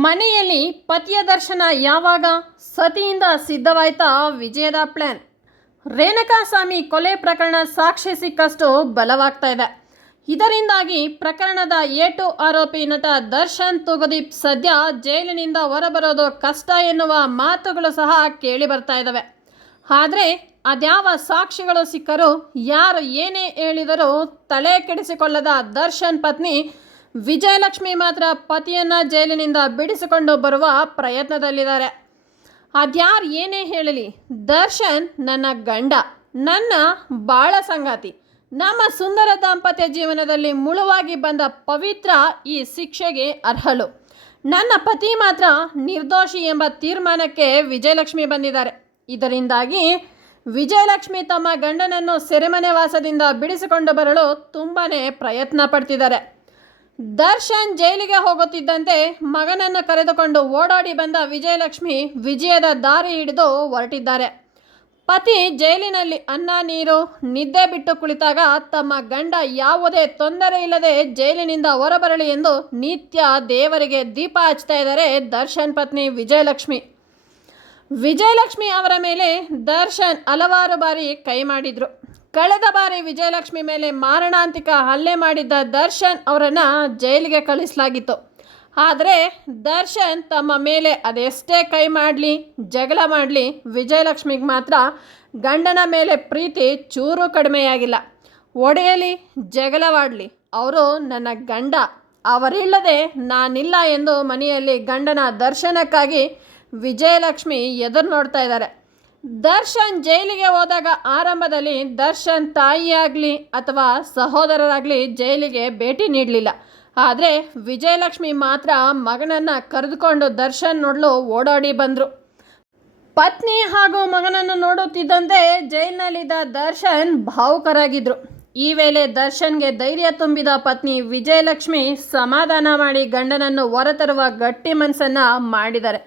ಮನೆಯಲ್ಲಿ ಪತಿಯ ದರ್ಶನ ಯಾವಾಗ? ಸತಿಯಿಂದ ಸಿದ್ಧವಾಯ್ತಾ ವಿಜಯದ ಪ್ಲಾನ್ ರೇಣುಕಾಸ್ವಾಮಿ ಕೊಲೆ ಪ್ರಕರಣ ಸಾಕ್ಷಿ ಸಿಕ್ಕಷ್ಟು ಬಲವಾಗ್ತಾ ಇದೆ. ಇದರಿಂದಾಗಿ ಪ್ರಕರಣದ ಏಟು ಆರೋಪಿ ನಟ ದರ್ಶನ್ ತುಗದೀಪ್ ಸದ್ಯ ಜೈಲಿನಿಂದ ಹೊರಬರೋದು ಕಷ್ಟ ಎನ್ನುವ ಮಾತುಗಳು ಸಹ ಕೇಳಿ ಬರ್ತಾ ಇದ್ದಾವೆ ಆದರೆ ಅದ್ಯಾವ ಸಾಕ್ಷಿಗಳು ಸಿಕ್ಕರೂ ಯಾರು ಏನೇ ಹೇಳಿದರೂ ತಲೆ ಕೆಡಿಸಿಕೊಳ್ಳದ ದರ್ಶನ್ ಪತ್ನಿ ವಿಜಯಲಕ್ಷ್ಮಿ ಮಾತ್ರ ಪತಿಯನ್ನ ಜೈಲಿನಿಂದ ಬಿಡಿಸಿಕೊಂಡು ಬರುವ ಪ್ರಯತ್ನದಲ್ಲಿದ್ದಾರೆ. ಅದ್ಯಾರು ಏನೇ ಹೇಳಲಿ, ದರ್ಶನ್ ನನ್ನ ಗಂಡ, ನನ್ನ ಬಾಳ ಸಂಗಾತಿ. ನಮ್ಮ ಸುಂದರ ದಾಂಪತ್ಯ ಜೀವನದಲ್ಲಿ ಮುಳುವಾಗಿ ಬಂದ ಪವಿತ್ರ ಈ ಶಿಕ್ಷೆಗೆ ಅರ್ಹಳು. ನನ್ನ ಪತಿ ಮಾತ್ರ ನಿರ್ದೋಷಿ ಎಂಬ ತೀರ್ಮಾನಕ್ಕೆ ವಿಜಯಲಕ್ಷ್ಮಿ ಬಂದಿದ್ದಾರೆ. ಇದರಿಂದಾಗಿ ವಿಜಯಲಕ್ಷ್ಮಿ ತಮ್ಮ ಗಂಡನನ್ನು ಸೆರೆಮನೆ ವಾಸದಿಂದ ಬಿಡಿಸಿಕೊಂಡು ಬರಲು ತುಂಬಾ ಪ್ರಯತ್ನ ಪಡ್ತಿದ್ದಾರೆ. ದರ್ಶನ್ ಜೈಲಿಗೆ ಹೋಗುತ್ತಿದ್ದಂತೆ ಮಗನನ್ನು ಕರೆದುಕೊಂಡು ಓಡಾಡಿ ಬಂದ ವಿಜಯಲಕ್ಷ್ಮಿ ವಿಜಯದ ದಾರಿ ಹಿಡಿದು ಹೊರಟಿದ್ದಾರೆ. ಪತಿ ಜೈಲಿನಲ್ಲಿ ಅನ್ನ, ನೀರು, ನಿದ್ದೆ ಬಿಟ್ಟು ಕುಳಿತಾಗ ತಮ್ಮ ಗಂಡ ಯಾವುದೇ ತೊಂದರೆ ಇಲ್ಲದೆ ಜೈಲಿನಿಂದ ಹೊರಬರಲಿ ಎಂದು ನಿತ್ಯ ದೇವರಿಗೆ ದೀಪ ಹಚ್ತಾ ಇದ್ದಾರೆ ದರ್ಶನ್ ಪತ್ನಿ ವಿಜಯಲಕ್ಷ್ಮಿ. ವಿಜಯಲಕ್ಷ್ಮಿ ಅವರ ಮೇಲೆ ದರ್ಶನ್ ಹಲವಾರು ಬಾರಿ ಕೈ ಮಾಡಿದ್ರು. ಕಳೆದ ಬಾರಿ ವಿಜಯಲಕ್ಷ್ಮಿ ಮೇಲೆ ಮಾರಣಾಂತಿಕ ಹಲ್ಲೆ ಮಾಡಿದ್ದ ದರ್ಶನ್ ಅವರನ್ನು ಜೈಲಿಗೆ ಕಳಿಸಲಾಗಿತ್ತು. ಆದರೆ ದರ್ಶನ್ ತಮ್ಮ ಮೇಲೆ ಅದೆಷ್ಟೇ ಕೈ ಮಾಡಲಿ, ಜಗಳ ಮಾಡಲಿ, ವಿಜಯಲಕ್ಷ್ಮಿಗೆ ಮಾತ್ರ ಗಂಡನ ಮೇಲೆ ಪ್ರೀತಿ ಚೂರು ಕಡಿಮೆಯಾಗಿಲ್ಲ. ಒಡೆಯಲಿ, ಜಗಳವಾಡಲಿ, ಅವರು ನನ್ನ ಗಂಡ, ಅವರಿಲ್ಲದೆ ನಾನಿಲ್ಲ ಎಂದು ಮನೆಯಲ್ಲಿ ಗಂಡನ ದರ್ಶನಕ್ಕಾಗಿ ವಿಜಯಲಕ್ಷ್ಮಿ ಎದುರು ನೋಡ್ತಾ ಇದ್ದಾರೆ. ದರ್ಶನ್ ಜೈಲಿಗೆ ಹೋದಾಗ ಆರಂಭದಲ್ಲಿ ದರ್ಶನ್ ತಾಯಿಯಾಗಲಿ ಅಥವಾ ಸಹೋದರರಾಗಲಿ ಜೈಲಿಗೆ ಭೇಟಿ ನೀಡಲಿಲ್ಲ. ಆದರೆ ವಿಜಯಲಕ್ಷ್ಮಿ ಮಾತ್ರ ಮಗನನ್ನು ಕರೆದುಕೊಂಡು ದರ್ಶನ್ ನೋಡಲು ಓಡಾಡಿ ಬಂದರು. ಪತ್ನಿ ಹಾಗೂ ಮಗನನ್ನು ನೋಡುತ್ತಿದ್ದಂತೆ ಜೈಲಿನಲ್ಲಿದ್ದ ದರ್ಶನ್ ಭಾವುಕರಾಗಿದ್ದರು ಈ ವೇಳೆ ದರ್ಶನ್ಗೆ ಧೈರ್ಯ ತುಂಬಿದ ಪತ್ನಿ ವಿಜಯಲಕ್ಷ್ಮಿ ಸಮಾಧಾನ ಮಾಡಿ ಗಂಡನನ್ನು ಹೊರತರುವ ಗಟ್ಟಿ ಮನಸ್ಸನ್ನು ಮಾಡಿದ್ದಾರೆ.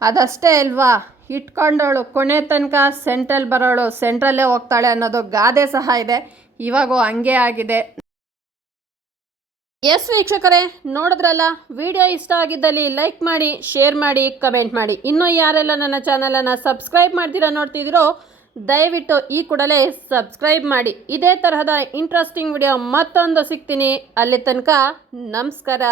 ಅದಷ್ಟೇ ಅಲ್ವಾ? ಇಟ್ಕೊಂಡವಳು ಕೊನೆ ತನಕ ಸೆಂಟ್ರಲ್ ಬರೋಳು, ಸೆಂಟ್ರಲ್ಲೇ ಹೋಗ್ತಾಳೆ ಅನ್ನೋದು ಗಾದೆ ಸಹ ಇದೆ. ಇವಾಗೂ ಹಂಗೆ ಆಗಿದೆ. ಎಸ್ ವೀಕ್ಷಕರೇ, ನೋಡಿದ್ರಲ್ಲ? ವಿಡಿಯೋ ಇಷ್ಟ ಆಗಿದ್ದಲ್ಲಿ ಲೈಕ್ ಮಾಡಿ, ಶೇರ್ ಮಾಡಿ, ಕಮೆಂಟ್ ಮಾಡಿ. ಇನ್ನೂ ಯಾರೆಲ್ಲ ನನ್ನ ಚಾನಲನ್ನು ಸಬ್ಸ್ಕ್ರೈಬ್ ಮಾಡ್ತೀರಾ ನೋಡ್ತಿದ್ದೀರೋ, ದಯವಿಟ್ಟು ಈ ಕೂಡಲೇ ಸಬ್ಸ್ಕ್ರೈಬ್ ಮಾಡಿ. ಇದೇ ತರಹದ ಇಂಟ್ರೆಸ್ಟಿಂಗ್ ವಿಡಿಯೋ ಮತ್ತೊಂದು ಸಿಗ್ತೀನಿ. ಅಲ್ಲಿ ತನಕ ನಮಸ್ಕಾರ.